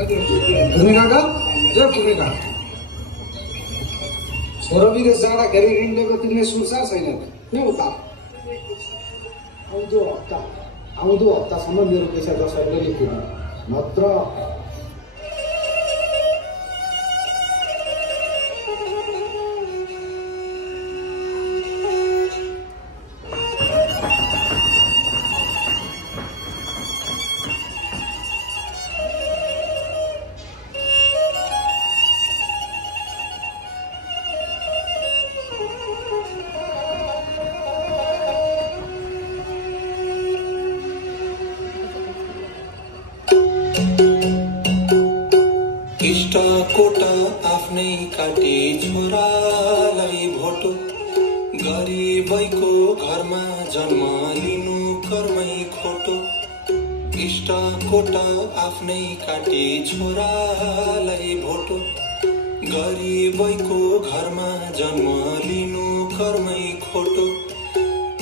भूमिकाका जय भूमिका छोरो विदेश जाँदाखेरि ऋण लिएको तिमीले सुर्सा छैन के हो त आउँदो हप्तासम्म मेरो पैसा दसैँले लेखिदिनु नत्र इष्टकोटा आफ्नै काटे छोरालाई भोटो गरिबैको घरमा जन्म लिनु कर्मै खोटो इष्टकोटा आफ्नै काटे छोरालाई भोटो गरिबैको घरमा जन्म लिनु कर्मै खोटो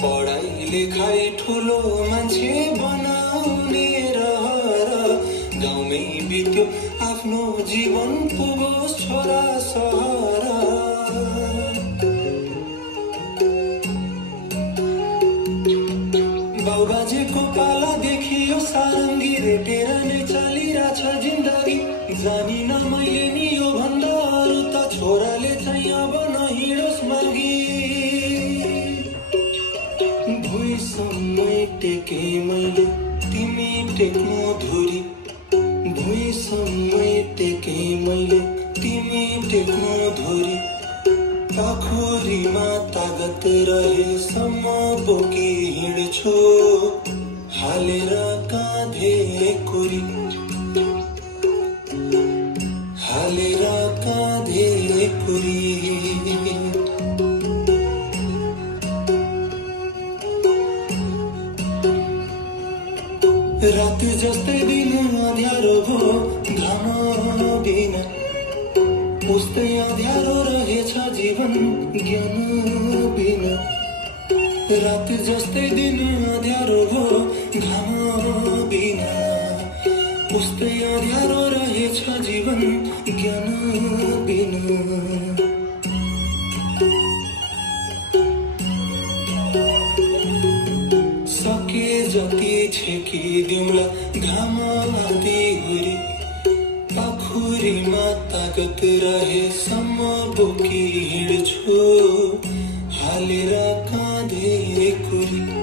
पढाइ लेखाइ ठुलो मान्छे बनाउने रहर गाउँमै बित्यो आफ्नो जीवन पुगोस् छोरा सहर बाउबाजेको पाला देखियो सारङ्गी रेटेर नै चलिरहेछ जिन्दगी जानिन मैले नि यो भन्दा अरू त छोराले चाहिँ अब नहिँडोस् मागी भुइँसम्मै टेके मैले तिमी टेक्नु धुरी भुइँसम्मै टेके मैले तिमी टेक्नु धुरी पाखुरीमा तागत रहेसम्म बोकी हिँड्छु हालेर काँधे कुरी हालेर काँधे कुरी रात जस्तै दिन अँध्यारो भो घाम बिना उस्तै अँध्यारो रहेछ जीवन ज्ञान बिना रात जस्तै दिन अँध्यारो भो घाम बिना उस्तै अँध्यारो रहेछ जीवन ज्ञान बिना जति छेकिदिउँला घाम आदि हुरी पाखुरीमा तागत रहेसम्म बोकी हिँड्छु हालेर काँधे कुरी